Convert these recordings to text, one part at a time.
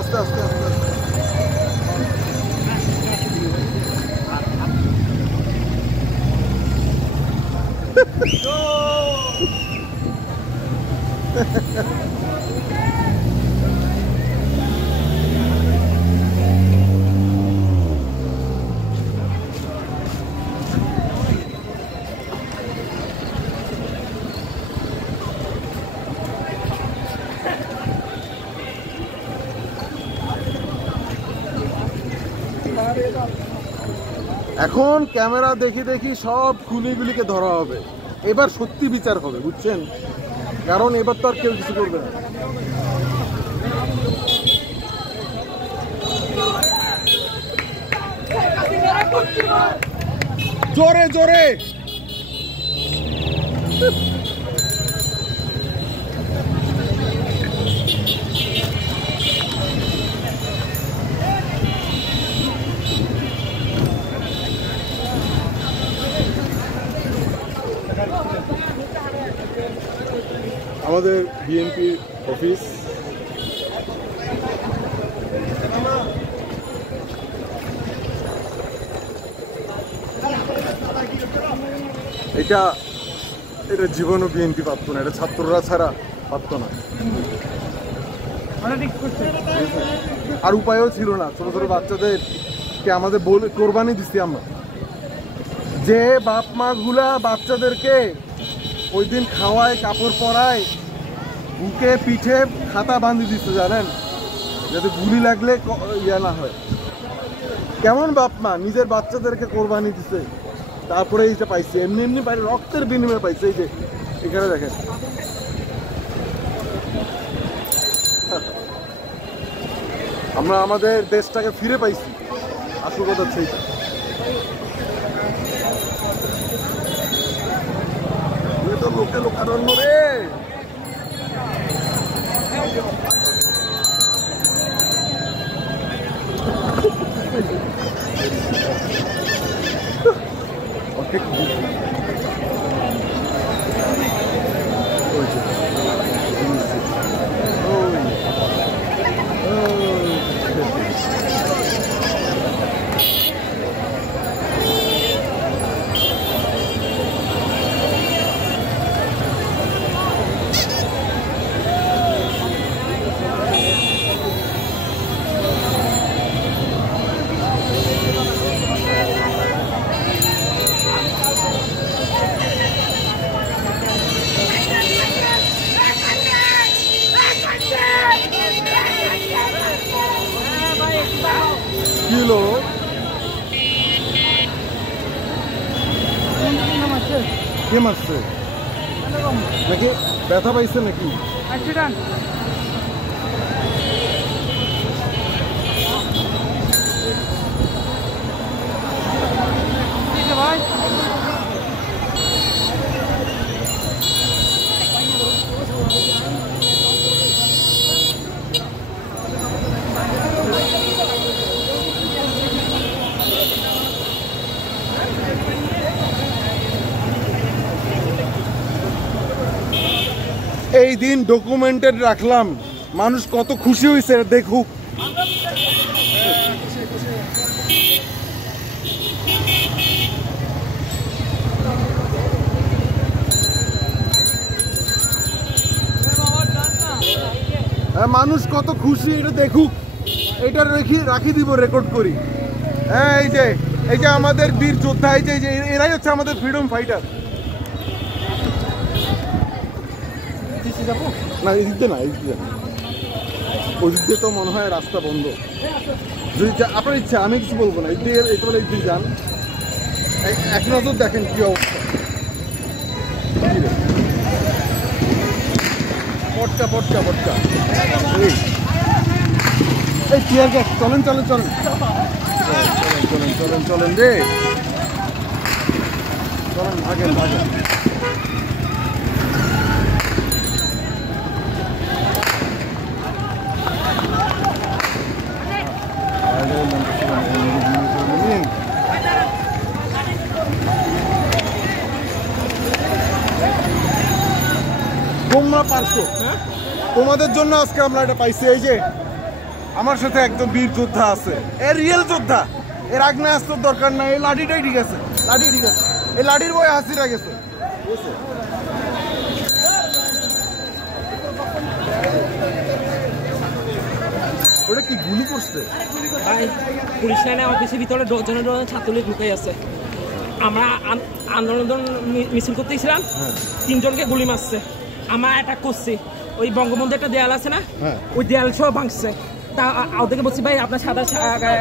আস্তে আস্তে আস্তে আস্তে এখন ক্যামেরা দেখি দেখি সব খুনিগুলিকে ধরা হবে। এবার সত্যি বিচার হবে, বুঝছেন? কারণ এবার তো আর কেউ কিছু করবে না। জোরে জোরে আমাদের বিএনপি অফিস। এটা জীবনও বিএনপি পারতো না, এটা ছাত্ররা ছাড়া পারতো না। আর উপায়ও ছিল না, ছোট ছোট বাচ্চাদেরকে আমাদের বলে কোরবানি দিচ্ছি আমরা। যে বাপ মা গুলা বাচ্চাদেরকে ওই দিন খাওয়ায়, কাপড় পরায়, বুকে পিঠে খাতা বাঁধি দিচ্ছে, জানেন, যাতে গুলি লাগলে ইয়া না হয়। কেমন বাপ মা নিজের বাচ্চাদেরকে কোরবানি দিচ্ছে, তারপরে এইটা পাইছে, এমনি এমনি বাইরে রক্তের বিনিময়ে পাইছে। এই যে এখানে দেখেন, আমরা আমাদের দেশটাকে ফিরে পাইছি। আসল কথা হচ্ছে এইটা। তো লোকে লোকারণ্য রে। কিলো কে মারছে নাকি? ব্যথা পাইছে নাকি? অ্যাক্সিডেন্ট। ভাই এই দিন ডকুমেন্টেড রাখলাম, মানুষ কত খুশি হয়েছে দেখুক। মানুষ কত খুশি এটা দেখুক, এটা রাখি দিব, রেকর্ড করি। হ্যাঁ, এই যে আমাদের বীর যোদ্ধা, এই যে এরাই হচ্ছে আমাদের ফ্রিডম ফাইটার। না এই দিকে না, এই দিকে ওই দিকে তো মনে হয় রাস্তা বন্ধ। যদি আপনার ইচ্ছা, আমি কিছু বলবো না। এই দিকে যান, এক নজর দেখেন কি অবস্থা। পটকা পটকা পটকা এই টিয়ার গ্যাস। চলেন চলেন চলেন চলেন চলেন চলেন রে, চলেন, ভাগেন ভাগেন। তোমরা পারছো, তোমাদের জন্য আজকে আমরা এটা পাইছি। এই যে আমার সাথে একজন বীর যোদ্ধা আছে, এর রিয়েল যোদ্ধা, এর আগ্নেয়াস্ত্র দরকার নাই, এই লাঠিটাই ঠিক আছে, লাঠি ঠিক আছে, এই লাঠির বয়ে হাসিরা গেছে। ওটা কি গুলি করছে? পুলিশ লাইনে অফিসের ভিতরে ডজনে ছাত্রলীগ ঢুকে আছে। আমরা আন্দোলন মিছিল করতেছিলাম, 3 জনকে গুলি মারছে, আমরা অ্যাটাক করছি। ওই বঙ্গবন্ধু একটা দেয়াল আছে না, ওই দেয়াল সহ ভাঙছে। তা ওদেরকে বলছি ভাই আপনার সাদা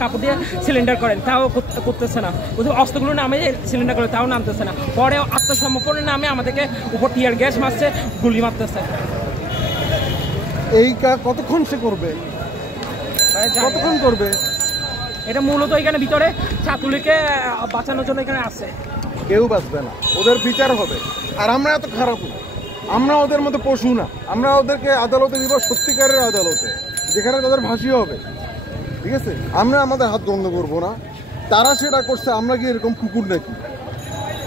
কাপড় দিয়ে সিলিন্ডার করেন, তাও করতেছে না। বলছি অস্ত্রগুলো নামে সিলিন্ডার করে, তাও নামতেছে না। পরে আত্মসমর্পণের নামে আমাদেরকে উপর টিয়ার গ্যাস মারছে, গুলি মারতেছে। এই কতক্ষণ সে করবে, কতক্ষণ করবে? এটা মূলত এখানে ভিতরে ছাত্রলীগকে বাঁচানোর জন্য এখানে আছে। কেউ বাঁচবে না, ওদের বিচার হবে। আর আমরা এত খারাপ, আমরা ওদের মতো পশু না। আমরা ওদেরকে আদালতে দিব, সত্যিকারের আদালতে, যেখানে তাদের ফাঁসি হবে, ঠিক আছে? আমরা আমাদের হাত বন্ধ করবো না। তারা সেটা করছে, আমরা কি এরকম কুকুর নাকি?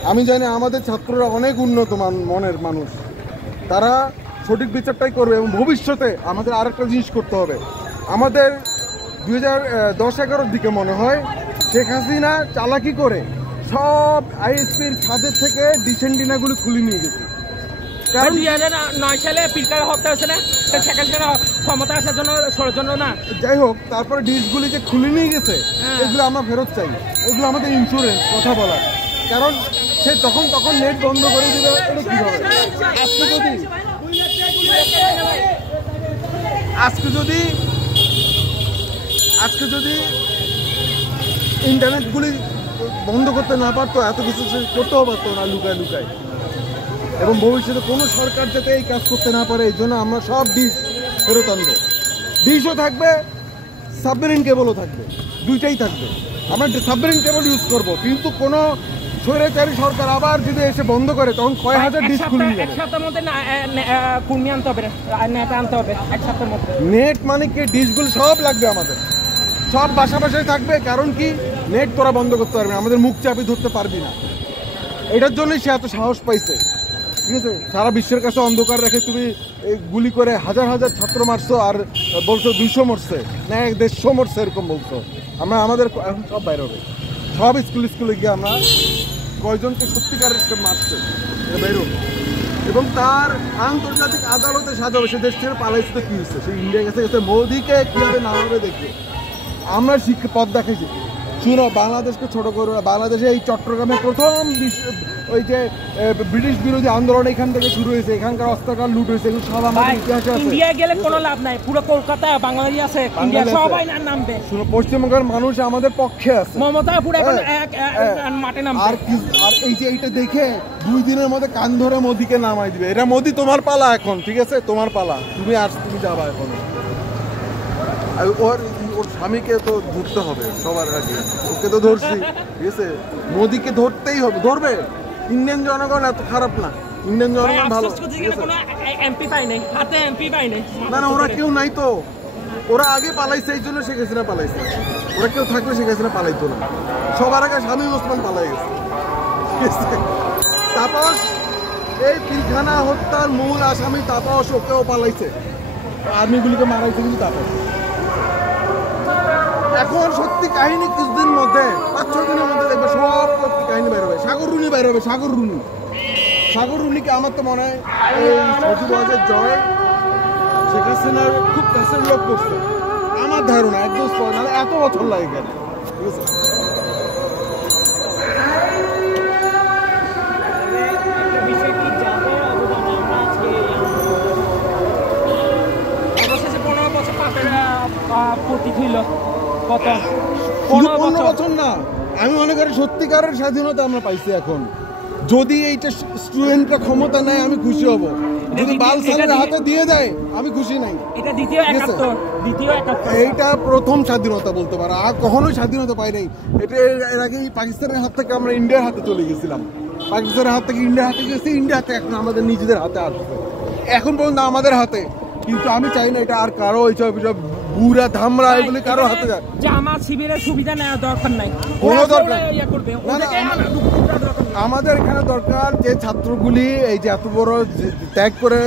আমি জানি আমাদের ছাত্ররা অনেক উন্নত মনের মানুষ, তারা সঠিক বিচারটাই করবে। এবং ভবিষ্যতে আমাদের আরেকটা জিনিস করতে হবে। আমাদের 2010-11 দিকে মনে হয় শেখ হাসিনা চালাকি করে সব আইএসপির ছাদের থেকে ডিসেন্ডিনাগুলি খুলে নিয়ে গেছে। 2009 সালে পিলকার হত্যা হয়েছে না, শেখ হাসিনা ক্ষমতা আসার জন্য ষড়যন্ত্র না। যাই হোক, তারপরে ডিসগুলি যে খুলে নিয়ে গেছে, এগুলো আমরা ফেরত চাই। এগুলো আমাদের ইন্স্যুরেন্স, কথা বলার। কারণ সে তখন নেট বন্ধ করে দিবে, এটা কি হবে? আজকে যদি ইন্টারনেটগুলি বন্ধ করতে না পারতো, এত কিছু করতেও পারতো না লুকায় লুকায়। এবং ভবিষ্যতে কোনো সরকার যাতে এই কাজ করতে না পারে, এই জন্য আমরা সব ডিশ ফেরত আনবো। ডিশও থাকবে, সাবমেরিন কেবলও থাকবে, দুইটাই থাকবে। আমরা সাবমেরিন কেবল ইউজ করব, কিন্তু কোনো স্বৈরাচারী সরকার আবার যদি এসে বন্ধ করে, তখন কয় হাজার ডিশ খুলে নিয়ে যাবে। এক সপ্তাহের মধ্যে কুর্মি আনতে হবে, নেট আনতে হবে এক সপ্তাহের মধ্যে। নেট মানে কি? ডিশগুলো সব লাগবে আমাদের, সব বাসায় থাকবে। কারণ কি, নেট তোরা বন্ধ করতে পারবি না, আমাদের মুখ চাপি ধরতে পারবি না। এটার জন্যই সে এত সাহস পাইছে, ঠিক আছে? সারা বিশ্বের কাছে অন্ধকার রেখে তুমি গুলি করে হাজার হাজার ছাত্র মারছো, আর বলছো 200 মরছে না 150 মরছে, এরকম বলছো। আমরা আমাদের এখন সব বাইরে হবে, সব স্কুলে গিয়ে আমরা কয়জনকে সত্যিকারের সে মারছে বেরো, এবং তার আন্তর্জাতিক আদালতে সাজাবে। সে দেশ থেকে পালাইছে তো কি হচ্ছে? সে ইন্ডিয়া গেছে, মোদিকে কিভাবে নামাবে দেখবে। আমরা শিক্ষা পথ দেখাইছি। শুনো, বাংলাদেশকে ছোট করবে না। বাংলাদেশে এই চট্টগ্রামে প্রথম ওই যে ব্রিটিশ বিরোধী আন্দোলন এখান থেকে শুরু হয়েছে, এখানকার অস্ত্রাগার লুট হয়েছে, এগুলো সব আমাদের ইতিহাসে আছে। ইন্ডিয়া গেলে কোনো লাভ নাই, পুরো কলকাতা বাঙালি আছে, ইন্ডিয়া সবাই নামবে। শুনো, পশ্চিমবঙ্গের মানুষ আমাদের পক্ষে আছে, মমতা পুরো মাঠে নামবে। আর এই যে এইটা দেখে 2 দিনের মধ্যে কান ধরে মোদিকে নামাই দিবে। এটা মোদি তোমার পালা এখন, ঠিক আছে? তোমার পালা, তুমি যাবা এখন। ওর স্বামীকে তো ধরতে হবে সবার আগে, ওকে তো ধরছি, ঠিক আছে? মোদিকে ধরতেই হবে, ধরবে। ইন্ডিয়ান জনগণ এত খারাপ না, ইন্ডিয়ান জনগণ ভালো। না, ওরা কেউ নাই তো, ওরা আগে পালাইছে, এই জন্য শেখ হাসিনা পালাইছে। ওরা কেউ থাকলে শেখ হাসিনা পালাইতো না। সবার আগে শামীম ওসমান পালাই গেছে, ঠিক আছে? তাপস, এই পিলখানা হত্যার মূল আসামি তাপস, ওকেও পালাইছে, আর্মিগুলিকে মারাইছে কিন্তু তাপস। এখন সত্যি কাহিনী কিছুদিন মধ্যে, 5-6 দিনের মধ্যে দেখবে সব সত্যি কাহিনী বের হবে। সাগর রুনিকে আমার তো মনে হয় এই সচিবালয়ের জয় শেখ হাসিনার খুব কাছের লোক করছে, আমার ধারণা। একদম নাহলে এত বছর লাগে কেন, ঠিক আছে? কত 15 বছর না, আমি মনে করি সত্যিকারের স্বাধীনতা আমরা পাইছি এখন। যদি এইটা স্টুডেন্টরা ক্ষমতা নেয়, আমি খুশি হব। যদি বালসালের হাতে দিয়ে দেয়, আমি খুশি নাই। এটা দ্বিতীয় 71, এইটা প্রথম স্বাধীনতা বলতে পারো, আর কখনোই স্বাধীনতা পাই নাই। এটা এর আগে পাকিস্তানের হাত থেকে আমরা ইন্ডিয়ার হাতে চলে গেছিলাম, পাকিস্তানের হাত থেকে ইন্ডিয়ার হাতে গেছি, ইন্ডিয়া হাতে এখন আমাদের নিজেদের হাতে আসবে। এখন পর্যন্ত আমাদের হাতে, কিন্তু আমি চাই না এটা আর কারো এইসব বুড়া ধামরা এগুলি কারো হাতে যাক। জামাত শিবিরের সুবিধা নেওয়ার দরকার নাই, কোনো দরকার আমাদের এখানে দরকার যে ছাত্রগুলি এই যে এত বড় ত্যাগ করে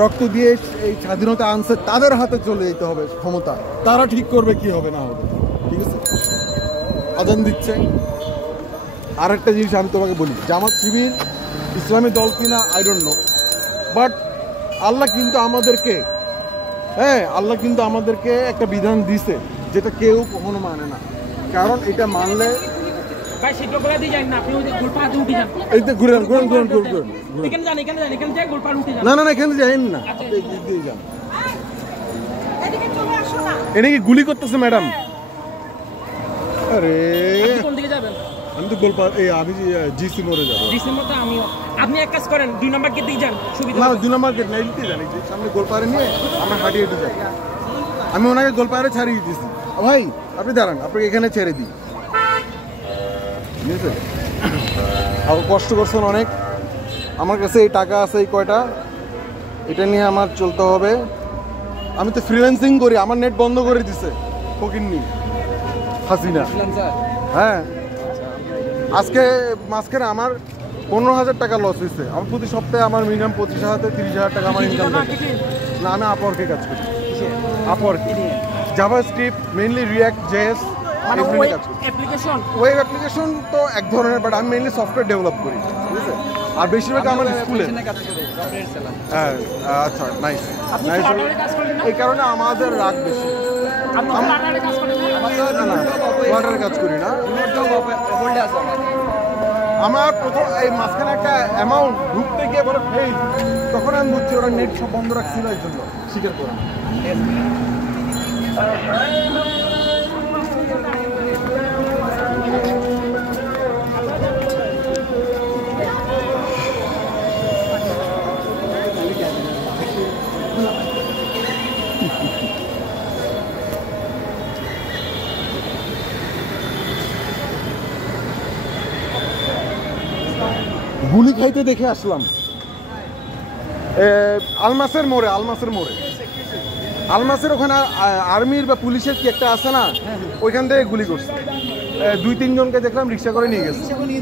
রক্ত দিয়ে এই স্বাধীনতা আনছে তাদের হাতে চলে যেতে হবে ক্ষমতা। তারা ঠিক করবে কি হবে না হবে, ঠিক আছে? আজান দিচ্ছে। আর একটা জিনিস আমি তোমাকে বলি, জামাত শিবির ইসলামী দল কিনা আই ডোন্ট নো, বাট আল্লাহ কিন্তু আমাদেরকে, হ্যাঁ আল্লাহ কিন্তু আমাদেরকে একটা বিধান দিছে যেটা কেউ কখনো মানে না। কারণ এটা মানলে ভাই সেটা বলে দিয়ে যান না, আপনি ওই যে গোলপাড়াতে উঠে যান। এই যে ঘুরেন ঘুরেন ঘুরেন ঘুরেন ঘুরেন। এখানে যান, এখানে যান, এখানে যাই গোলপাড়া উঠে যান। না না না, এখানে যাইন না, আপনি এদিক দিয়ে যান। এটা কি গুলি করতেছে ম্যাডাম? আরে আপনি কোন দিকে যাবেন? আমি তো গোলপাড়া, এই আমি জিসি মোড়ে যাবো। জিসির মতো আমিও। আপনি এক কাজ করেন, 2 নম্বর গেট দিয়ে যান, সুবিধা না হবে। 2 নম্বর গেট নাই, দিতে জানি যে সামনে গোলপাড়ে নিয়ে আমরা হাঁটিয়ে হেঁটে যাই। আমি ওনাকে গোলপাড়ে ছাড়িয়ে দিয়েছি। ভাই আপনি দাঁড়ান, আপনাকে এখানে ছেড়ে দিই, ঠিক আছে? আর কষ্ট করছেন অনেক, আমার কাছে এই টাকা আছে এই কয়টা, এটা নিয়ে আমার চলতে হবে। আমি তো ফ্রিল্যান্সিং করি, আমার নেট বন্ধ করে দিছে ফকিন্নি হাসিনা। হ্যাঁ আজকে মাঝখানে আমার 15,000 টাকা লস হয়েছে। আমার প্রতি সপ্তাহে আমার মিনিমাম 25,000 থেকে 30,000 টাকা আমার ইনকাম থাকে। না আমি আপওয়ার্কে কাজ করি, আপওয়ার্কে JavaScript mainly React JS মানে এগুলো ওয়েব কাজ করি। অ্যাপ্লিকেশন। ওয়েব অ্যাপ্লিকেশন তো এক ধরনের, বাট আমি মেইনলি সফটওয়্যার ডেভেলপ করি, ঠিক আছে? আর বেশিরভাগ আমার স্কুলে। হ্যাঁ আচ্ছা নাইস আপনি নাইস। ফ্লাটারে কাজ করেন না? এই কারণে আমাদের রাগ বেশি। আপনি ফ্লাটারে কাজ করেন না? না না ফ্লাটারে কাজ করি না। আমার প্রথম এই মাঝখানে একটা অ্যামাউন্ট ঢুকতে গিয়ে বলে ফেল, তখন আমি বুঝছি ওরা নেট সব বন্ধ রাখছিল এই জন্য, স্বীকার করে। গুলি খাইতে দেখে আসলাম আলমাসের মোড়ে, আলমাসের মোড়ে, আলমাসের ওখানে আর্মির বা পুলিশের কি একটা আছে না, ওইখান থেকে গুলি করছে। 2-3 জনকে দেখলাম রিক্সা করে নিয়ে গেছে।